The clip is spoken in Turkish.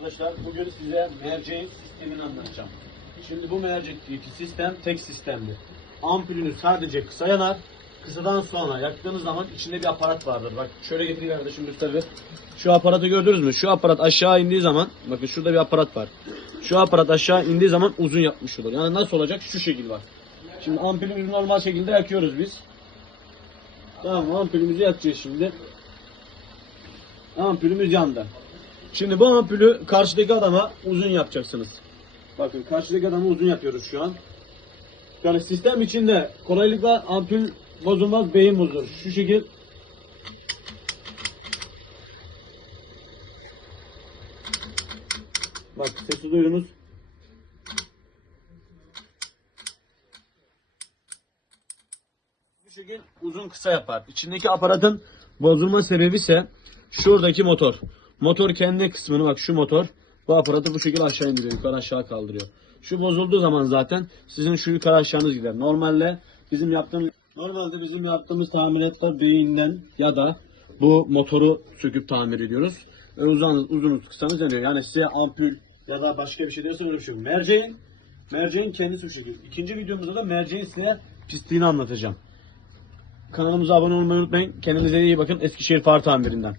arkadaşlar bugün size merceğin sistemini anlatacağım. Şimdi bu mercekteki sistem tek sistemli. Ampulünü sadece kısa yanar. Kısadan sonra yaktığınız zaman içinde bir aparat vardır. Bak şöyle getireyim kardeşim gösterir. Şu aparatı gördünüz mü? Şu aparat aşağı indiği zaman bakın şurada bir aparat var. Şu aparat aşağı indiği zaman uzun yapmış olur. Yani nasıl olacak? Şu şekil var. Şimdi ampulümüzü normal şekilde yakıyoruz biz. Tamam ampulümüzü yakacağız şimdi. Ampulümüz yandı. Şimdi bu ampulü karşıdaki adama uzun yapacaksınız. Bakın karşıdaki adamı uzun yapıyoruz şu an. Yani sistem içinde kolaylıkla ampul bozulmaz, beyin bozulur. Şu şekil. Bak sesi duydunuz. Bu şekil uzun kısa yapar. İçindeki aparatın bozulma sebebi ise şuradaki motor. Motor kendi kısmını bak şu motor bu aparatı bu şekilde aşağı indiriyor. Yukarı aşağı kaldırıyor. Şu bozulduğu zaman zaten sizin şu yukarı aşağınız gider. Normalde bizim yaptığımız normalde bizim yaptığımız tamiratlar beyinden ya da bu motoru söküp tamir ediyoruz. Ve uzun uzunuz kısanız yanıyor. Yani size ampul ya da başka bir şey diyorsa öyle bir şey. Merceğin merceğin kendisi bu şekilde. İkinci videomuzda da merceğin size pisliğini anlatacağım. Kanalımıza abone olmayı unutmayın. Kendinize iyi bakın. Eskişehir Far Tamirinden.